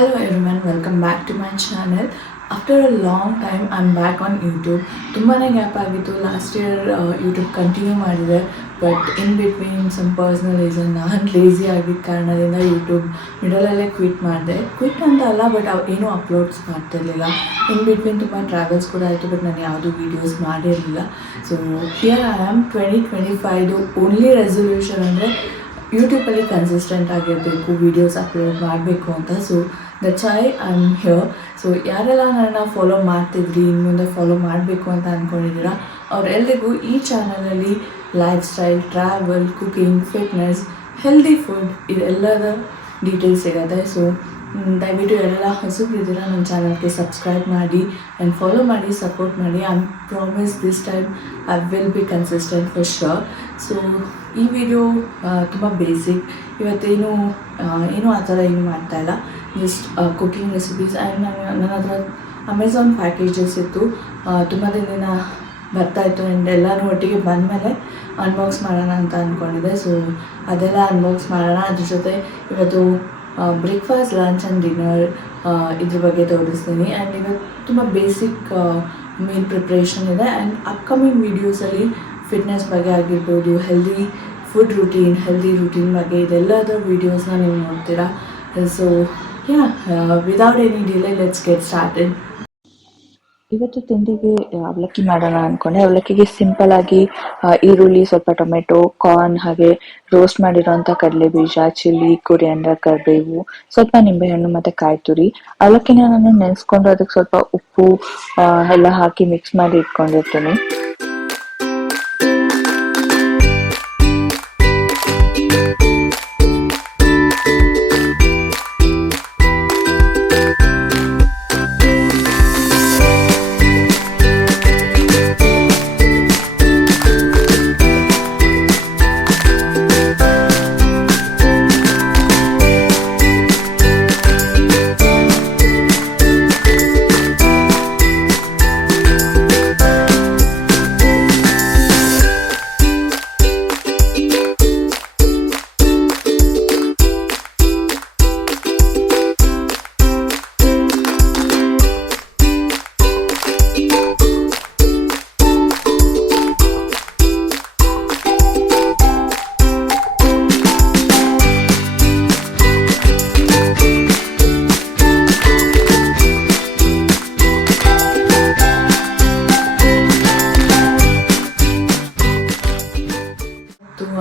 Hello everyone, welcome back to my channel. After a long time, I'm back on YouTube. ತುಂಬಾನೇ gap ಆಗಿತ್ತು. Last year YouTube continue ಮಾಡಿದೆ, but in between some personal reason ನಾನು lazy ಆಗಿದ್ದ ಕಾರಣದಿಂದ YouTube ಮಿಡಲಲ್ಲೇ quit ಅಂತ ಅಲ್ಲ, but ಏನೂ ಅಪ್ಲೋಡ್ಸ್ ಮಾಡ್ತಿರ್ಲಿಲ್ಲ. ಇನ್ ಬಿಟ್ವೀನ್ ತುಂಬ ಟ್ರಾವೆಲ್ಸ್ ಕೂಡ ಆಯಿತು, ಬಟ್ ನಾನು ಯಾವುದೂ ವೀಡಿಯೋಸ್ ಮಾಡಿರಲಿಲ್ಲ. So here I am 2025 only resolution ಅಂದರೆ ಯೂಟ್ಯೂಬಲ್ಲಿ ಕನ್ಸಿಸ್ಟೆಂಟ್ ಆಗಿರಬೇಕು, ವೀಡಿಯೋಸ್ ಅಪ್ಲೋಡ್ ಮಾಡಬೇಕು ಅಂತ. So that's why I am here. So ಯಾರೆಲ್ಲ ನನ್ನ ಫಾಲೋ ಮಾಡ್ತಿದ್ರಿ, ಇನ್ನು ಮುಂದೆ ಫಾಲೋ ಮಾಡಬೇಕು ಅಂತ ಅಂದ್ಕೊಂಡಿದ್ದೀರಾ, ಅವರೆಲ್ಲರಿಗೂ ಈ ಚಾನಲಲ್ಲಿ lifestyle, travel, cooking, fitness, healthy food ಇದೆಲ್ಲದ ಡೀಟೇಲ್ಸ್ ಸಿಗುತ್ತೆ. ಸೊ ದಯವಿಟ್ಟು ಯಾರೆಲ್ಲ ಹೊಸಬ್ರಿದ್ದೀರಾ ನನ್ನ ಚಾನಲ್ಗೆ ಸಬ್ಸ್ಕ್ರೈಬ್ ಮಾಡಿ ಆ್ಯಂಡ್ ಫಾಲೋ ಮಾಡಿ, ಸಪೋರ್ಟ್ ಮಾಡಿ. I promise this time I will be consistent for sure. So ಈ ವಿಡಿಯೋ ತುಂಬ ಬೇಸಿಕ್, ಇವತ್ತೇನು ಆ ಥರ ಏನು ಮಾಡ್ತಾಯಿಲ್ಲ, ಜಸ್ಟ್ ಕುಕಿಂಗ್ ರೆಸಿಪೀಸ್. ಆ್ಯಂಡ್ ನನ್ನ ಹತ್ರ ಅಮೆಝಾನ್ ಪ್ಯಾಕೇಜಸ್ ಇತ್ತು, ತುಂಬ ದಿನ ಬರ್ತಾಯಿತ್ತು. ಆ್ಯಂಡ್ ಎಲ್ಲನೂ ಒಟ್ಟಿಗೆ ಬಂದಮೇಲೆ ಅನ್ಬಾಕ್ಸ್ ಮಾಡೋಣ ಅಂತ ಅಂದ್ಕೊಂಡಿದ್ದೆ. ಸೊ ಅದೆಲ್ಲ ಅನ್ಬಾಕ್ಸ್ ಮಾಡೋಣ. ಅದ್ರ ಜೊತೆ ಇವತ್ತು ಬ್ರೇಕ್ಫಾಸ್ಟ್, ಲಂಚ್ ಆ್ಯಂಡ್ ಡಿನ್ನರ್ ಇದ್ರ ಬಗ್ಗೆ ತೋರಿಸ್ತೀನಿ. ಆ್ಯಂಡ್ ಇವತ್ತು ತುಂಬ ಬೇಸಿಕ್ ಮೀಲ್ ಪ್ರಿಪ್ರೇಷನ್ ಇದೆ. ಆ್ಯಂಡ್ ಅಪ್ಕಮಿಂಗ್ ವೀಡಿಯೋಸಲ್ಲಿ ಫಿಟ್ನೆಸ್ ಬಗ್ಗೆ ಆಗಿರ್ಬೋದು, ಹೆಲ್ದಿ ರೂಟೀನ್ ಬಗ್ಗೆ ಇದೆಲ್ಲದರ ವೀಡಿಯೋಸ್ನ ನೀವು ನೋಡ್ತೀರಾ. So without any delay let's get started. ಇವತ್ತು ತಿಂಡಿಗೆ ಅವಲಕ್ಕಿ ಮಾಡೋಣ ಅಂದ್ಕೊಂಡೆ. ಅವಲಕ್ಕಿಗೆ ಸಿಂಪಲ್ ಆಗಿ ಈರುಳ್ಳಿ, ಸ್ವಲ್ಪ ಟೊಮೆಟೊ, ಕಾರ್ನ್, ಹಾಗೆ ರೋಸ್ಟ್ ಮಾಡಿರೋಂಥ ಕಡಲೆ ಬೀಜ, ಚಿಲ್ಲಿ, ಕೊರಿಯಾಂಡರ್, ಕರಿಬೇವು, ಸ್ವಲ್ಪ ನಿಂಬೆಹಣ್ಣು ಮತ್ತು ಕಾಯಿ ತುರಿ. ಅವಲಕ್ಕಿನ ನಾನು ನೆನೆಸ್ಕೊಂಡು ಅದಕ್ಕೆ ಸ್ವಲ್ಪ ಉಪ್ಪು ಎಲ್ಲ ಹಾಕಿ ಮಿಕ್ಸ್ ಮಾಡಿ ಇಟ್ಕೊಂಡಿರ್ತೀನಿ.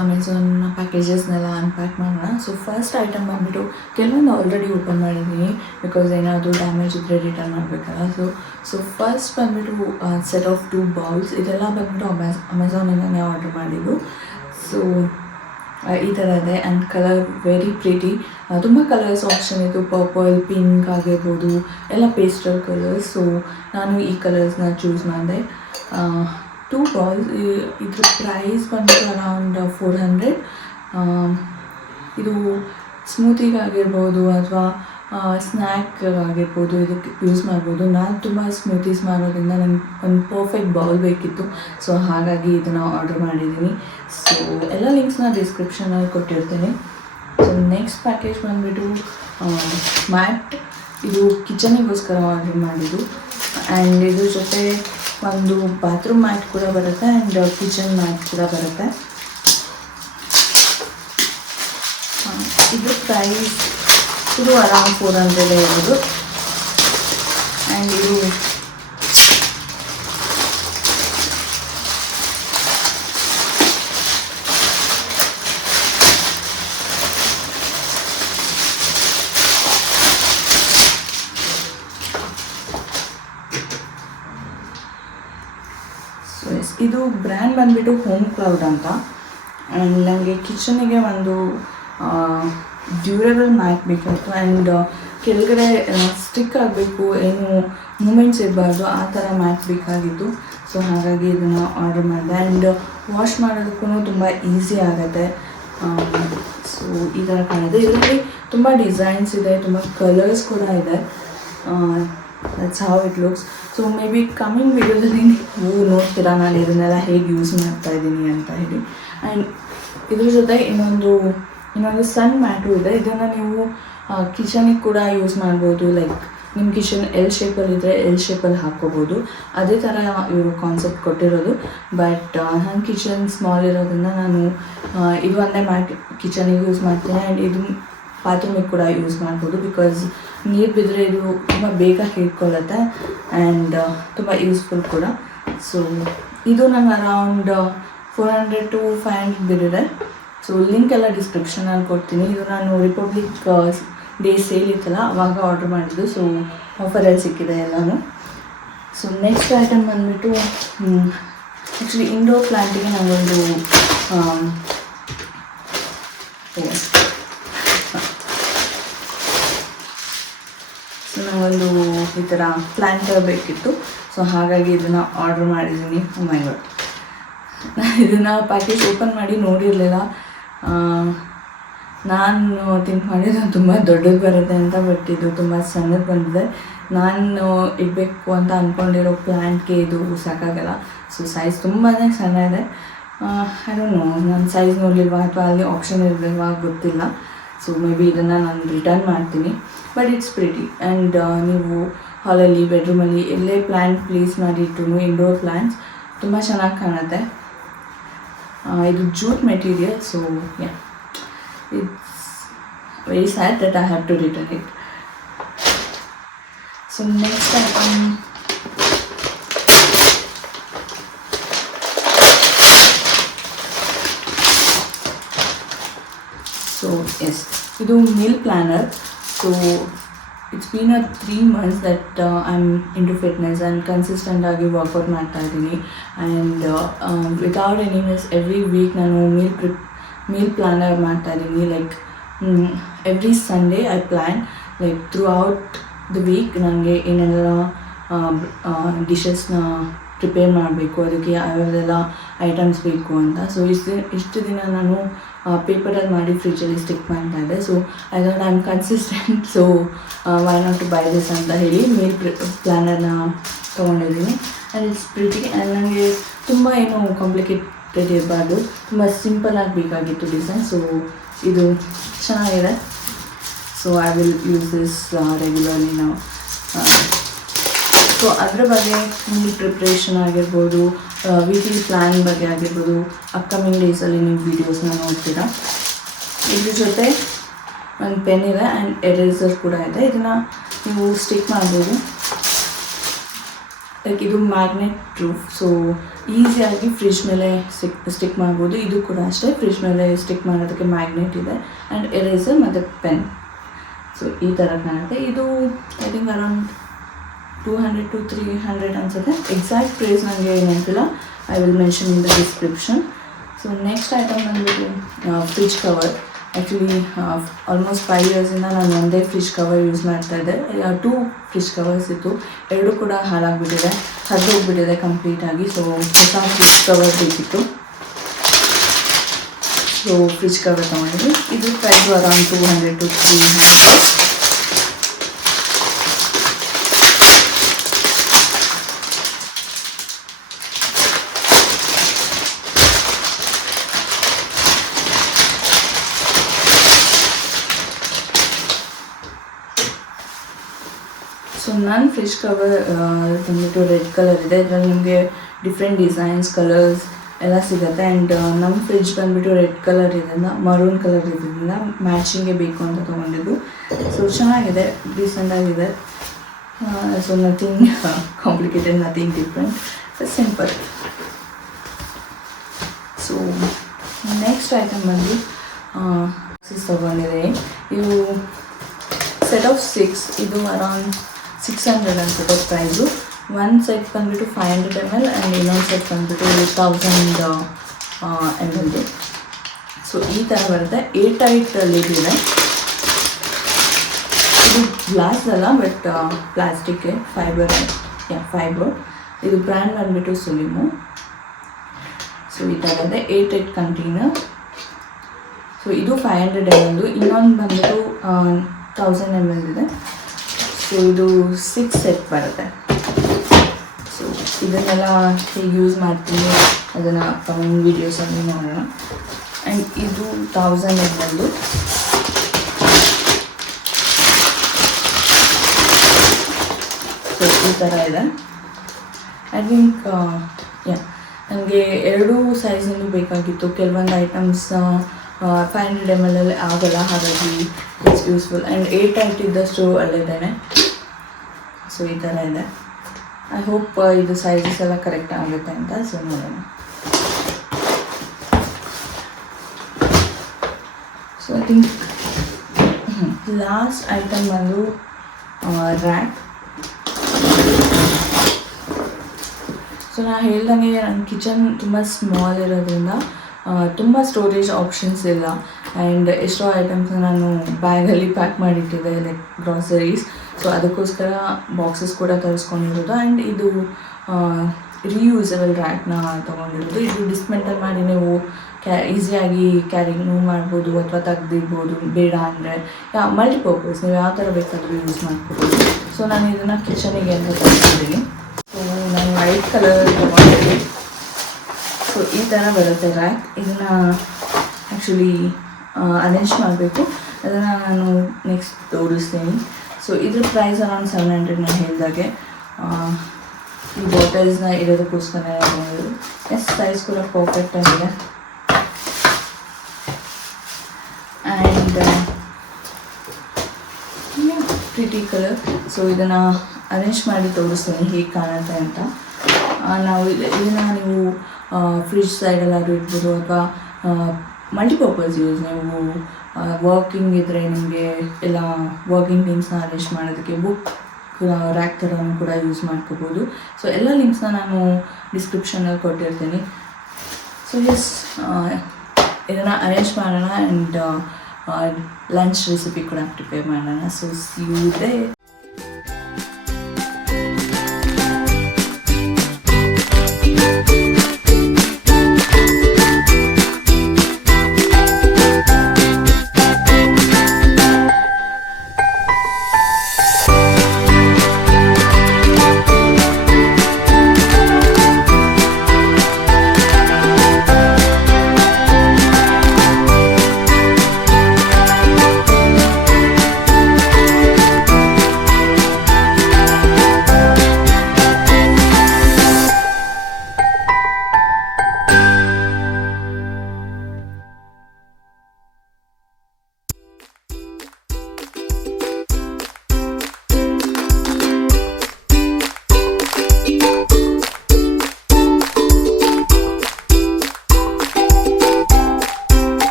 ಅಮೆಝಾನ್ ಪ್ಯಾಕೇಜಸ್ನೆಲ್ಲ ಅನ್ಪ್ಯಾಕ್ ಮಾಡೋಣ. ಸೊ ಫಸ್ಟ್ ಐಟಮ್ ಬಂದುಬಿಟ್ಟು ಕೆಲವೊಂದು ಆಲ್ರೆಡಿ ಓಪನ್ ಮಾಡಿದ್ದೀನಿ, ಬಿಕಾಸ್ ಏನಾದರೂ ಡ್ಯಾಮೇಜ್ ಇದ್ದರೆ ರಿಟರ್ನ್ ಮಾಡಬೇಕಲ್ಲ. ಸೊ ಫಸ್ಟ್ ಬಂದುಬಿಟ್ಟು ಸೆಟ್ ಆಫ್ 2 ಬೌಲ್ಸ್. ಇದೆಲ್ಲ ಬಂದುಬಿಟ್ಟು ಅಮೆಝಾನಿಂದನೇ ಆರ್ಡರ್ ಮಾಡಿದ್ದು. ಸೊ ಈ ಥರ ಇದೆ. And colour very pretty. ತುಂಬ ಕಲರ್ಸ್ ಆಪ್ಷನ್ ಇತ್ತು, ಪರ್ಪಲ್, ಪಿಂಕ್ ಆಗಿರ್ಬೋದು, ಎಲ್ಲ ಪೇಸ್ಟಲ್ ಕಲರ್ಸ್. ಸೊ ನಾನು ಈ ಕಲರ್ಸ್ನ ಚೂಸ್ ಮಾಡಿದೆ. 2 ಬೌಲ್ಸ್. ಇದ್ರ ಪ್ರೈಸ್ ಬಂದ್ಬಿಟ್ಟು ಅರೌಂಡ್ 400. ಇದು ಸ್ಮೂತಿಗಾಗಿರ್ಬೋದು ಅಥವಾ ಸ್ನ್ಯಾಕ್ ಆಗಿರ್ಬೋದು, ಇದಕ್ಕೆ ಯೂಸ್ ಮಾಡ್ಬೋದು. ನಾನು ತುಂಬ ಸ್ಮೂತೀಸ್ ಮಾಡೋದ್ರಿಂದ ನನಗೆ ಒಂದು ಪರ್ಫೆಕ್ಟ್ ಬೌಲ್ ಬೇಕಿತ್ತು. ಸೊ ಹಾಗಾಗಿ ಇದನ್ನು ಆರ್ಡರ್ ಮಾಡಿದ್ದೀನಿ. ಸೊ ಎಲ್ಲ ಲಿಂಕ್ಸ್ನ ಡಿಸ್ಕ್ರಿಪ್ಷನಲ್ಲಿ ಕೊಟ್ಟಿರ್ತೀನಿ. ಸೊ ನೆಕ್ಸ್ಟ್ ಪ್ಯಾಕೇಜ್ ಬಂದುಬಿಟ್ಟು ಮ್ಯಾಟ್. ಇದು ಕಿಚನಿಗೋಸ್ಕರ ಆರ್ಡರ್ ಮಾಡಿದ್ದು. ಆ್ಯಂಡ್ ಇದ್ರ ಜೊತೆ ಒಂದು ಬಾತ್ರೂಮ್ ಮ್ಯಾಟ್ ಕೂಡ ಬರುತ್ತೆ ಆ್ಯಂಡ್ ಕಿಚನ್ ಮ್ಯಾಟ್ ಕೂಡ ಬರುತ್ತೆ. ಇದ್ರ ಪ್ರೈಸ್ ಇದು ಅರೌಂಡ್ 400 ಇರೋದು. ಆ್ಯಂಡ್ ಇದು ಇದು ಬ್ರ್ಯಾಂಡ್ ಬಂದುಬಿಟ್ಟು ಹೋಮ್ ಕ್ಲೌಡ್ ಅಂತ. ಆ್ಯಂಡ್ ನನಗೆ ಕಿಚನಿಗೆ ಒಂದು ಡ್ಯೂರಬಲ್ ಮ್ಯಾಟ್ ಬೇಕಾಯಿತು. ಆ್ಯಂಡ್ ಕೆಳಗಡೆ ಸ್ಟಿಕ್ ಆಗಬೇಕು, ಏನು ಮೂಮೆಂಟ್ಸ್ ಇರಬಾರ್ದು, ಆ ಥರ ಮ್ಯಾಟ್ ಬೇಕಾಗಿತ್ತು. ಸೊ ಹಾಗಾಗಿ ಇದನ್ನು ಆರ್ಡರ್ ಮಾಡಿದೆ. ಆ್ಯಂಡ್ ವಾಶ್ ಮಾಡೋದಕ್ಕೂ ತುಂಬ ಈಸಿ ಆಗುತ್ತೆ. ಸೊ ಈ ಥರ ಕಾಣಿದೆ. ಇದರಲ್ಲಿ ತುಂಬ ಡಿಸೈನ್ಸ್ ಇದೆ, ತುಂಬ ಕಲರ್ಸ್ ಕೂಡ ಇದೆ. That's how it looks. So may be coming ವಿಡಿಯೋದಲ್ಲಿ ನೀವು ನೋಡ್ತೀರಾ ನಾನು ಇದನ್ನೆಲ್ಲ ಹೇಗೆ ಯೂಸ್ ಮಾಡ್ತಾಯಿದ್ದೀನಿ ಅಂತ ಹೇಳಿ. ಆ್ಯಂಡ್ ಇದ್ರ ಜೊತೆ ಇನ್ನೊಂದು ಸಣ್ಣ ಮ್ಯಾಟು ಇದೆ. ಇದನ್ನು ನೀವು ಕಿಚನಿಗೆ ಕೂಡ ಯೂಸ್ ಮಾಡ್ಬೋದು. ಲೈಕ್ ನಿಮ್ಮ ಕಿಚನ್ ಎಲ್ ಶೇಪಲ್ಲಿದ್ದರೆ ಎಲ್ ಶೇಪಲ್ಲಿ ಹಾಕ್ಕೋಬೋದು. ಅದೇ ಥರ ಇವರು ಕಾನ್ಸೆಪ್ಟ್ ಕೊಟ್ಟಿರೋದು. ಬಟ್ ನನ್ನ ಕಿಚನ್ ಸ್ಮಾಲ್ ಇರೋದ್ರಿಂದ ನಾನು ಇದು ಒಂದೇ ಕಿಚನಿಗೆ ಯೂಸ್ ಮಾಡ್ತೀನಿ. ಆ್ಯಂಡ್ ಇದು ಬಾತ್ರೂಮಿಗೆ ಕೂಡ ಯೂಸ್ ಮಾಡ್ಬೋದು. ಬಿಕಾಸ್ ನೀರು ಬಿದ್ದರೆ ಇದು ತುಂಬ ಬೇಗ ಹಿಡ್ಕೊಳ್ಳುತ್ತೆ ಆ್ಯಂಡ್ ತುಂಬ ಯೂಸ್ಫುಲ್ ಕೂಡ. ಸೊ ಇದು ನಂಗೆ ಅರೌಂಡ್ 400 to 500 ಬಿದ್ದಿದೆ. ಸೊ ಲಿಂಕ್ ಎಲ್ಲ ಡಿಸ್ಕ್ರಿಪ್ಷನಲ್ಲಿ ಕೊಡ್ತೀನಿ. ಇದು ನಾನು ರಿಪಬ್ಲಿಕ್ ಡೇ ಸೇಲ್ ಇತ್ತಲ್ಲ ಅವಾಗ ಆರ್ಡ್ರ್ ಮಾಡಿದ್ದು. ಸೊ ಆಫರಲ್ಲಿ ಸಿಕ್ಕಿದೆ ಎಲ್ಲನೂ. ಸೊ ನೆಕ್ಸ್ಟ್ ಐಟಮ್ ಬಂದುಬಿಟ್ಟು ಆ್ಯಕ್ಚುಲಿ ಇಂಡೋರ್ ಪ್ಲ್ಯಾಂಟಿಗೆ ನಾನೊಂದು ಸೊ ನಾವೊಂದು ಈ ಥರ ಪ್ಲ್ಯಾಂಟರ್ ಬೇಕಿತ್ತು. ಸೊ ಹಾಗಾಗಿ ಇದನ್ನು ಆರ್ಡ್ರ್ ಮಾಡಿದ್ದೀನಿ. ಮೈ ಗಾಡ್, ನಾನು ಇದನ್ನು ಪ್ಯಾಕೇಜ್ ಓಪನ್ ಮಾಡಿ ನೋಡಿರಲಿಲ್ಲ. ನಾನು ಥಿಂಕ್ ಮಾಡಿದ್ದು ತುಂಬ ದೊಡ್ಡದು ಬರುತ್ತೆ ಅಂತ. ಬಟ್ ಇದು ತುಂಬ ಸಣ್ಣದು ಬಂದಿದೆ. ನಾನು ಇಡಬೇಕು ಅಂತ ಅಂದ್ಕೊಂಡಿರೋ ಪ್ಲ್ಯಾಂಟ್ಗೆ ಇದು ಸಾಕಾಗಲ್ಲ. ಸೊ ಸೈಜ್ ತುಂಬಾ ಸಣ್ಣ ಇದೆ. ಐ ಡೋಂಟ್ ನೋ, ನಾನು ಸೈಜ್ ನೋಡಲಿಲ್ವಾ ಅಥವಾ ಅಲ್ಲಿ ಆಪ್ಷನ್ ಇರಲಿಲ್ವಾ ಗೊತ್ತಿಲ್ಲ. ಸೊ ಮೇ ಬಿ ಇದನ್ನು ನಾನು ರಿಟರ್ನ್ ಮಾಡ್ತೀನಿ. But it's pretty. ಆ್ಯಂಡ್ ನೀವು ಹಾಲಲ್ಲಿ, ಬೆಡ್ರೂಮಲ್ಲಿ ಎಲ್ಲೇ ಪ್ಲ್ಯಾಂಟ್ ಪ್ಲೇಸ್ ಮಾಡಿಟ್ಟು ಇಂಡೋರ್ ಪ್ಲ್ಯಾಂಟ್ಸ್ ತುಂಬ ಚೆನ್ನಾಗಿ ಕಾಣುತ್ತೆ. ಇದು jute material. So yeah, it's very sad that I have to return it. So next item so yes, ಇದು meal planner. So it's been 3 months that I am into fitness and ಕನ್ಸಿಸ್ಟೆಂಟಾಗಿ workout ಮಾಡ್ತಾ ಇದ್ದೀನಿ. And without any miss every week ನಾನು meal planner ಮಾಡ್ತಾ ಇದ್ದೀನಿ. Like every Sunday I plan like throughout the weak ನನಗೆ ಏನೆಲ್ಲ ಡಿಶಸ್ನ prepare ಮಾಡಬೇಕು, ಅದಕ್ಕೆ ಯಾವ್ಯಾವೆಲ್ಲ ಐಟಮ್ಸ್ ಬೇಕು ಅಂತ. ಸೊ ಇಷ್ಟು ದಿನ ನಾನು ಪೇಪರಲ್ಲಿ ಮಾಡಿ ಫ್ರಿಜ್ಜಲ್ಲಿ ಸ್ಟಿಕ್ ಮಾಡ್ತಾ ಇದ್ದೆ. So I thought I am consistent, so why not to buy this ಅಂತ ಹೇಳಿ ಮೀಲ್ ಪ್ಲ್ಯಾನರ್ನ ತೊಗೊಂಡಿದ್ದೀನಿ. And it's pretty. ಆ್ಯಂಡ್ ನನಗೆ ತುಂಬ ಏನೂ ಕಾಂಪ್ಲಿಕೇಟೆಡ್ ಇರಬಾರ್ದು, ತುಂಬ ಸಿಂಪಲ್ಲಾಗಿ ಬೇಕಾಗಿತ್ತು ಡಿಸೈನ್. ಸೊ ಇದು ಚೆನ್ನಾಗಿದೆ. So I will use this regularly ನಾವು. ಸೊ ಅದರ ಬಗ್ಗೆ ಮೀಲ್ ಪ್ರಿಪ್ರೇಷನ್ ಆಗಿರ್ಬೋದು, ವೀಕ್ಲಿ ಪ್ಲ್ಯಾನ್ ಬಗ್ಗೆ ಆಗಿರ್ಬೋದು, ಅಪ್ಕಮಿಂಗ್ ಡೇಸಲ್ಲಿ ನೀವು ವೀಡಿಯೋಸ್ನ ನೋಡ್ತೀರಾ. ಇದ್ರ ಜೊತೆ ಒಂದು ಪೆನ್ ಇದೆ ಆ್ಯಂಡ್ ಎರೇಸರ್ ಕೂಡ ಇದೆ. ಇದನ್ನು ನೀವು ಸ್ಟಿಕ್ ಮಾಡ್ಬೋದು. ಲೈಕ್ ಇದು ಮ್ಯಾಗ್ನೆಟ್ ಪ್ರೂಫ್. ಸೊ ಈಸಿಯಾಗಿ ಫ್ರಿಜ್ ಮೇಲೆ ಸ್ಟಿಕ್ ಮಾಡ್ಬೋದು. ಇದು ಕೂಡ ಅಷ್ಟೇ, ಫ್ರಿಜ್ ಮೇಲೆ ಸ್ಟಿಕ್ ಮಾಡೋದಕ್ಕೆ ಮ್ಯಾಗ್ನೆಟ್ ಇದೆ ಆ್ಯಂಡ್ ಎರೇಸರ್ ಮತ್ತು ಪೆನ್. ಸೊ ಈ ಥರ ಕಾಣುತ್ತೆ. ಇದು ಐ ಥಿಂಕ್ ಅರೌಂಡ್ 200 to 300 ಅನಿಸುತ್ತೆ. ಎಕ್ಸಾಕ್ಟ್ ಪ್ರೈಸ್ ನನಗೆ ನೆನಪಿಲ್ಲ. I will mention in the description. So next item ಬಂದುಬಿಟ್ಟು ಫ್ರಿಜ್ ಕವರ್. ಆ್ಯಕ್ಚುಲಿ ಆಲ್ಮೋಸ್ಟ್ 5 yearsಯಿಂದ ನಾನು ಒಂದೇ ಫ್ರಿಜ್ ಕವರ್ ಯೂಸ್ ಮಾಡ್ತಾಯಿದ್ದೆ. 2 ಫ್ರಿಜ್ ಕವರ್ಸ್ ಇತ್ತು, 2 ಕೂಡ ಹಾಳಾಗಿಬಿಟ್ಟಿದೆ, ಹರಿದೋಗ್ಬಿಟ್ಟಿದೆ ಕಂಪ್ಲೀಟಾಗಿ. ಸೊ ಹೊಸ ಫ್ರಿಜ್ ಕವರ್ ಬೇಕಿತ್ತು. ಸೊ ಫ್ರಿಜ್ ಕವರ್ ತೊಗೊಂಡಿದ್ವಿ. ಇದು ಪ್ರೈಸ್ ಅರೌಂಡ್ 200 to 300. ಸೊ ನನ್ನ ಫ್ರಿಜ್ ಕವರ್ ಬಂದುಬಿಟ್ಟು ರೆಡ್ ಕಲರ್ ಇದೆ. ಇದರಲ್ಲಿ ನಿಮಗೆ ಡಿಫ್ರೆಂಟ್ ಡಿಸೈನ್ಸ್, ಕಲರ್ಸ್ ಎಲ್ಲ ಸಿಗುತ್ತೆ. ಆ್ಯಂಡ್ ನಮ್ಮ ಫ್ರಿಜ್ ಬಂದುಬಿಟ್ಟು ರೆಡ್ ಕಲರ್ ಇದರಿಂದ, ಮರೂನ್ ಕಲರ್ ಇದರಿಂದ ಮ್ಯಾಚಿಂಗೇ ಬೇಕು ಅಂತ ತೊಗೊಂಡಿದ್ದು. ಸೊ ಚೆನ್ನಾಗಿದೆ, ಡೀಸೆಂಟಾಗಿದೆ. So nothing complicated, nothing different, simple. So next item ಬಂದು ತೊಗೊಂಡಿದೆ. ಇದು ಸೆಟ್ ಆಫ್ 6. ಇದು ಅರೌಂಡ್ 600 ಅನ್ಸುತ್ತೆ ಪ್ರೈಸು. ಒಂದು ಸೆಟ್ ಬಂದುಬಿಟ್ಟು 500 ml ಆ್ಯಂಡ್ ಇನ್ನೊಂದು ಸೆಟ್ ಬಂದುಬಿಟ್ಟು 1000 ml. ಸೊ ಈ ಥರ ಬರುತ್ತೆ. 8 ಟೈಟ್ ಲಿಡ್ ಇದೆ. ಇದು ಗ್ಲಾಸ್ ಅಲ್ಲ, ಬಟ್ ಪ್ಲಾಸ್ಟಿಕ್ಕೆ, ಫೈಬರ್. ಇದು ಬ್ರ್ಯಾಂಡ್ ಬಂದುಬಿಟ್ಟು ಸುಲಿಮು. ಸೊ ಈ ಥರ ಇದೆ. 8 ಕಂಟೈನರ್. ಸೊ ಇದು 500 ml. ಇನ್ನೊಂದು ಬಂದುಬಿಟ್ಟು 1000 ml ಇದೆ. ಸೊ ಇದು 6 ಸೆಟ್ ಬರುತ್ತೆ. ಸೊ ಇದನ್ನೆಲ್ಲ ಹೇಗೆ ಯೂಸ್ ಮಾಡ್ತೀನಿ ಅದನ್ನು ಕಮಿಂಗ್ ವೀಡಿಯೋಸಲ್ಲಿ ನೋಡೋಣ. ಆ್ಯಂಡ್ ಇದು 1000 ml. ಸೊ ಈ ಥರ ಇದೆ. ಐ ಥಿಂಕ್ ಯಾ ನನಗೆ ಎರಡೂ ಸೈಜಿಂದು ಬೇಕಾಗಿತ್ತು. ಕೆಲವೊಂದು ಐಟಮ್ಸ್ನ 500 ml ಅಲ್ಲಿ ಆಗಲ್ಲ, ಹಾಗಾಗಿ ಇಟ್ಸ್ ಯೂಸ್ಫುಲ್. ಆ್ಯಂಡ್ 8 ಇದ್ದಷ್ಟು ಒಳ್ಳೆಯದೇ. ಸೊ ಈ ಥರ ಇದೆ. ಐ ಹೋಪ್ ಇದು ಸೈಜಸ್ ಎಲ್ಲ ಕರೆಕ್ಟ್ ಆಗುತ್ತೆ ಅಂತ. ಸೊ ನೋಡೋಣ. So I think last item ಬಂದು ರ್ಯಾಕ್. ಸೊ ನಾನು ಹೇಳ್ದಂಗೆ ನನ್ನ ಕಿಚನ್ ತುಂಬ ಸ್ಮಾಲ್ ಇರೋದ್ರಿಂದ ತುಂಬ ಸ್ಟೋರೇಜ್ ಆಪ್ಷನ್ಸ್ ಇಲ್ಲ. ಆ್ಯಂಡ್ ಎಷ್ಟೋ ಐಟಮ್ಸ್ನ ನಾನು ಬ್ಯಾಗಲ್ಲಿ ಪ್ಯಾಕ್ ಮಾಡಿಟ್ಟಿದ್ದೆ, ಲೈಕ್ ಗ್ರಾಸರೀಸ್. ಸೊ ಅದಕ್ಕೋಸ್ಕರ ಬಾಕ್ಸಸ್ ಕೂಡ ತರಿಸ್ಕೊಂಡಿರೋದು. ಆ್ಯಂಡ್ ಇದು ರಿಯೂಸಬಲ್ ರ್ಯಾಕ್ನ ತೊಗೊಂಡಿರೋದು. ಇದು ಡಿಸ್ಮೆಂಟಲ್ ಮಾಡಿ ನೀವು ಈಸಿಯಾಗಿ ಕ್ಯಾರಿಂಗ್ ಮಾಡ್ಬೋದು ಅಥವಾ ತೆಗ್ದಿಡ್ಬೋದು. ಬೇಡ ಅಂದರೆ ಮಲ್ಟಿಪರ್ಪಸ್ ನೀವು ಯಾವ ಥರ ಬೇಕಾದರೂ ಯೂಸ್ ಮಾಡ್ಕೋಬೋದು. ಸೊ ನಾನು ಇದನ್ನು ಕಿಚನಿಗೆ ಅಂತ ತರಿಸಿದ್ದೀನಿ. ಸೊ ನಾನು ವೈಟ್ ಕಲರ್ ತೊಗೊಂಡಿದ್ದೀನಿ. ಸೊ ಈ ಥರ ಬರುತ್ತೆ ರ್ಯಾಕ್. ಇದನ್ನು ಆ್ಯಕ್ಚುಲಿ ಅರೇಂಜ್ ಮಾಡಬೇಕು. ಅದನ್ನು ನಾನು ನೆಕ್ಸ್ಟ್ ತೋರಿಸ್ತೀನಿ. ಸೊ ಇದ್ರ ಪ್ರೈಸ್ ಅರೌಂಡ್ 700 ನಾನು ಹೇಳಿದಾಗೆ. ಈ ಬಾಟಲ್ಸ್ನ ಇರೋದಕ್ಕೋಸ್ಕರ ತೊಗೊಂಡಿದ್ದು. ಸೈಜ್ ಕೂಡ ಪರ್ಫೆಕ್ಟ್ ಆಗಿದೆ. And pretty colour. ಸೊ ಇದನ್ನು ಅರೇಂಜ್ ಮಾಡಿ ತೋರಿಸ್ತೀನಿ ಹೇಗೆ ಕಾಣುತ್ತೆ ಅಂತ. ಇದನ್ನು ನೀವು ಫ್ರಿಜ್ ಸೈಡಲ್ಲಾದ್ರೂ ಇಡ್ಬೋದು ಅಥವಾ ಮಲ್ಟಿಪರ್ಪಸ್ ಯೂಸ್. ನೀವು ವರ್ಕಿಂಗ್ ಇದ್ದರೆ ನಿಮಗೆ ಎಲ್ಲ ವರ್ಕಿಂಗ್ ಥಿಂಗ್ಸ್ನ ಅರೇಂಜ್ ಮಾಡೋದಕ್ಕೆ ಬುಕ್ ರ್ಯಾಕ್ ಥರನೂ ಕೂಡ ಯೂಸ್ ಮಾಡ್ಕೋಬೋದು. ಸೊ ಎಲ್ಲ ಲಿಂಕ್ಸ್ನ ನಾನು ಡಿಸ್ಕ್ರಿಪ್ಷನಲ್ಲಿ ಕೊಟ್ಟಿರ್ತೀನಿ. ಸೊ ಎಸ್ ಇದನ್ನು ಅರೇಂಜ್ ಮಾಡೋಣ. ಆ್ಯಂಡ್ ಲಂಚ್ ರೆಸಿಪಿ ಕೂಡ ಪ್ರಿಪೇರ್ ಮಾಡೋಣ. So see you they.